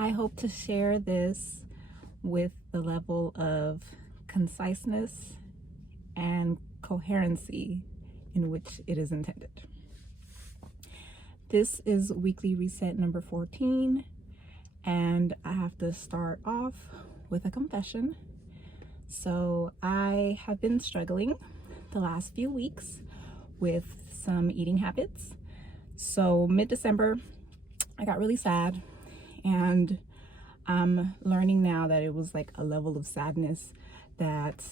I hope to share this with the level of conciseness and coherency in which it is intended. This is weekly reset number 14, and I have to start off with a confession. So I have been struggling the last few weeks with some eating habits. So mid-December, I got really sad, and I'm learning now that it was like a level of sadness that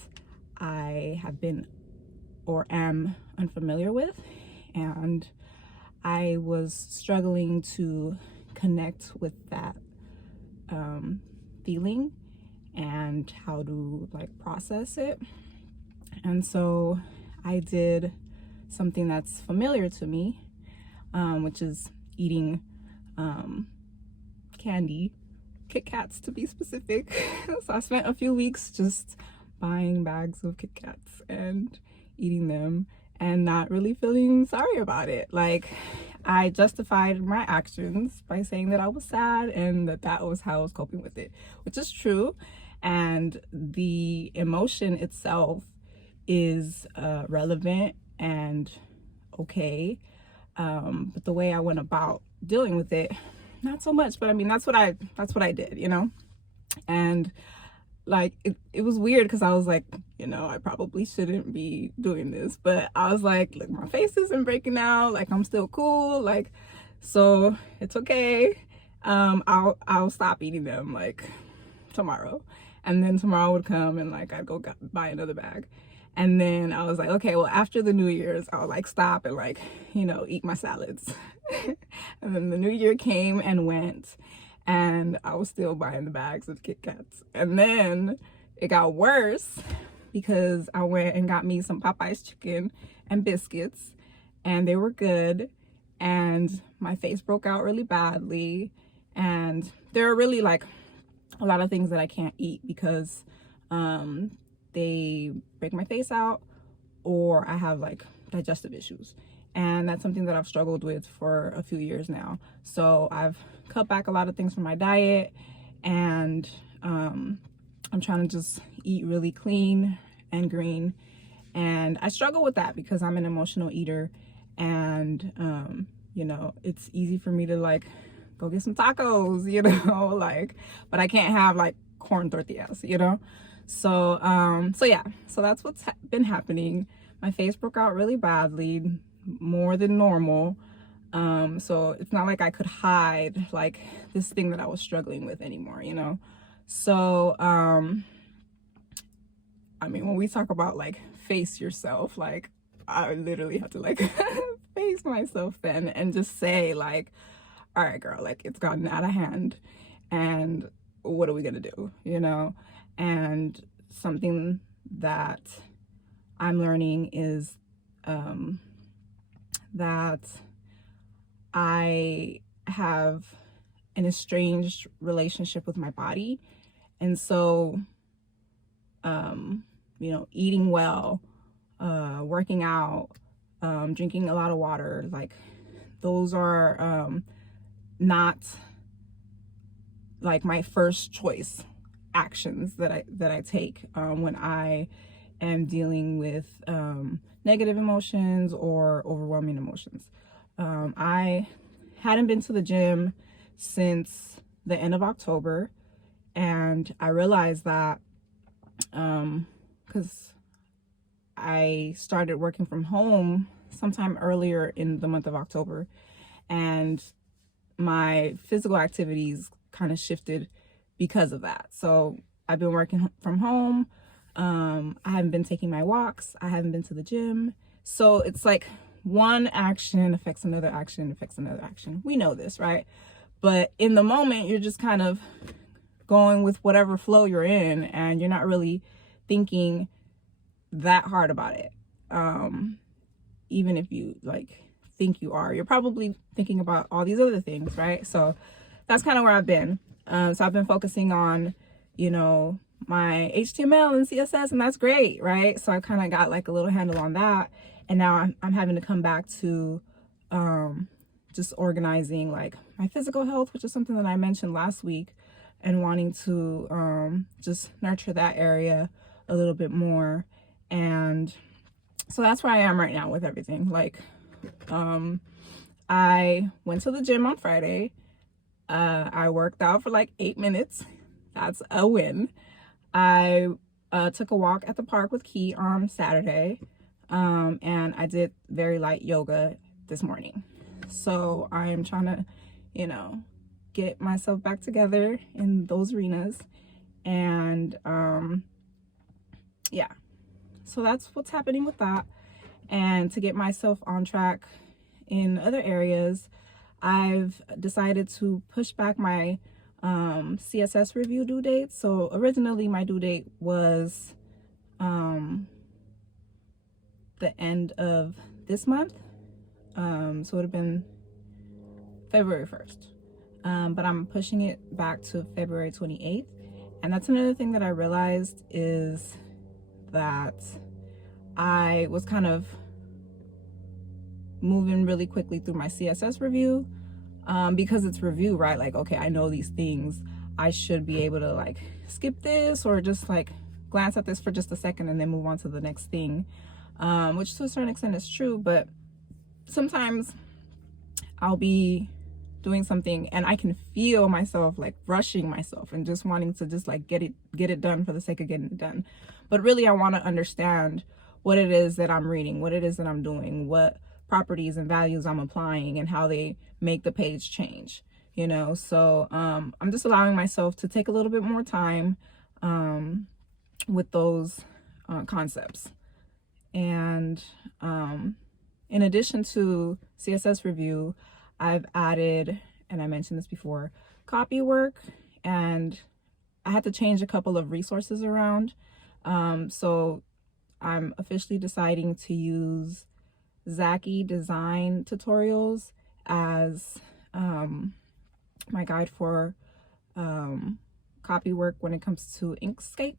I have been or am unfamiliar with, and I was struggling to connect with that feeling and how to like process it. And so I did something that's familiar to me, which is eating candy, Kit Kats to be specific. So I spent a few weeks just buying bags of Kit Kats and eating them and not really feeling sorry about it. Like, I justified my actions by saying that I was sad and that was how I was coping with it, which is true. And the emotion itself is relevant and okay. But the way I went about dealing with it, not so much. But I mean, that's what I did, you know. And like it was weird because I was like, I probably shouldn't be doing this, but I was like, look, my face isn't breaking out, like I'm still cool, like, so it's okay. I'll stop eating them like tomorrow. And then tomorrow would come and like I'd go buy another bag. And then I was like, okay, well, after the New Year's, I'll like stop and like, eat my salads. And then the New Year came and went, and I was still buying the bags of Kit Kats. And then it got worse because I went and got me some Popeye's chicken and biscuits, and they were good. And my face broke out really badly. And there are really like a lot of things that I can't eat because they break my face out, or I have like digestive issues. And that's something that I've struggled with for a few years now. So I've cut back a lot of things from my diet, and I'm trying to just eat really clean and green. And I struggle with that because I'm an emotional eater, and it's easy for me to like go get some tacos, like, but I can't have like corn tortillas, So yeah, so that's what's been happening. My face broke out really badly, more than normal. So it's not like I could hide like this thing that I was struggling with anymore, So, I mean, when we talk about like face yourself, like I literally had to like face myself then and just say like, all right, girl, like it's gotten out of hand, and what are we gonna do, And something that I'm learning is that I have an estranged relationship with my body. And so, eating well, working out, drinking a lot of water, like those are not like my first choice actions that I take when I am dealing with negative emotions or overwhelming emotions. I hadn't been to the gym since the end of October, and I realized that because I started working from home sometime earlier in the month of October, and my physical activities kind of shifted because of that. So I've been working from home. I haven't been taking my walks. I haven't been to the gym. So it's like one action affects another action, affects another action. We know this, right? But in the moment, you're just kind of going with whatever flow you're in, and you're not really thinking that hard about it. Even if you like think you are, you're probably thinking about all these other things, right? So that's kind of where I've been. So I've been focusing on, my HTML and CSS, and that's great, right? So I kind of got like a little handle on that, and now I'm having to come back to just organizing like my physical health, which is something that I mentioned last week, and wanting to just nurture that area a little bit more. And so that's where I am right now with everything. Like, I went to the gym on Friday. I worked out for like 8 minutes. That's a win. I took a walk at the park with Key on Saturday. And I did very light yoga this morning. So I'm trying to, get myself back together in those arenas. And yeah, so that's what's happening with that. And to get myself on track in other areas, I've decided to push back my CSS review due date. So originally my due date was the end of this month. So it would have been February 1st. But I'm pushing it back to February 28th. And that's another thing that I realized, is that I was kind of moving really quickly through my CSS review, because it's review, right? Like, okay, I know these things. I should be able to like skip this, or just like glance at this for just a second and then move on to the next thing, which to a certain extent is true. But sometimes I'll be doing something and I can feel myself like rushing myself and just wanting to just like get it done for the sake of getting it done. But really, I want to understand what it is that I'm reading, what it is that I'm doing, what properties and values I'm applying, and how they make the page change, So I'm just allowing myself to take a little bit more time with those concepts. And in addition to CSS review, I've added, and I mentioned this before, copy work, and I had to change a couple of resources around. So I'm officially deciding to use Zachy design tutorials as my guide for copy work when it comes to Inkscape.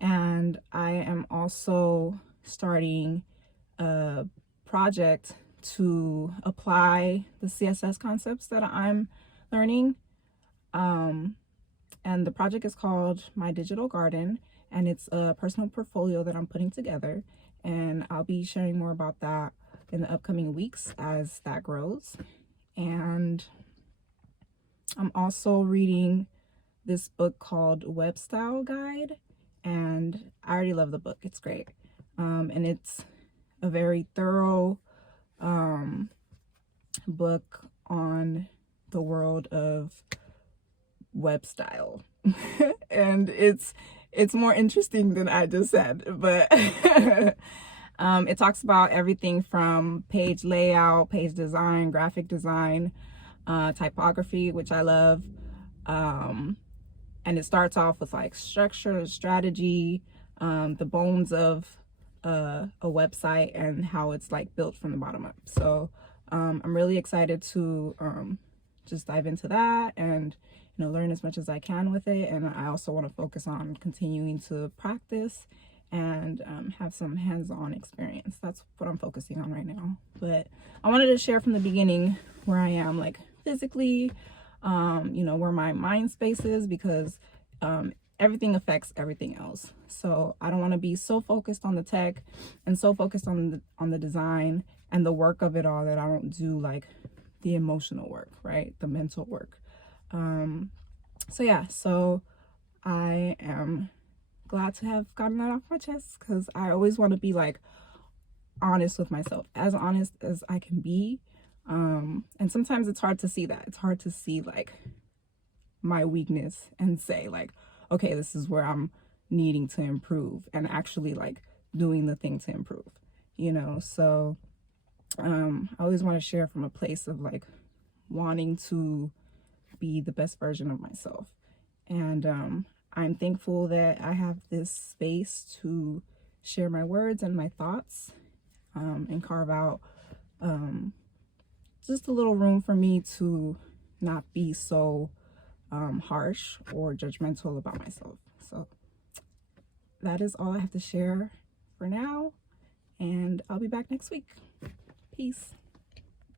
And I am also starting a project to apply the CSS concepts that I'm learning. And the project is called My Digital Garden, and it's a personal portfolio that I'm putting together. And I'll be sharing more about that in the upcoming weeks as that grows. And I'm also reading this book called Web Style Guide, and I already love the book. It's great. And it's a very thorough book on the world of web style. And it's more interesting than I just said, but it talks about everything from page layout, page design, graphic design, typography, which I love. And it starts off with like structure, strategy, the bones of a website, and how it's like built from the bottom up. So I'm really excited to just dive into that and learn as much as I can with it. And I also want to focus on continuing to practice and have some hands-on experience. That's what I'm focusing on right now. But I wanted to share from the beginning where I am, like physically, where my mind space is, because everything affects everything else. So I don't want to be so focused on the tech and so focused on the design and the work of it all that I don't do like the emotional work, right? The mental work. So I am glad to have gotten that off my chest, because I always want to be like honest with myself, as honest as I can be. And sometimes it's hard to see that. It's hard to see like my weakness and say like, okay, this is where I'm needing to improve, and actually like doing the thing to improve, So I always want to share from a place of like wanting to be the best version of myself. And I'm thankful that I have this space to share my words and my thoughts, and carve out just a little room for me to not be so harsh or judgmental about myself. So that is all I have to share for now, and I'll be back next week. Peace.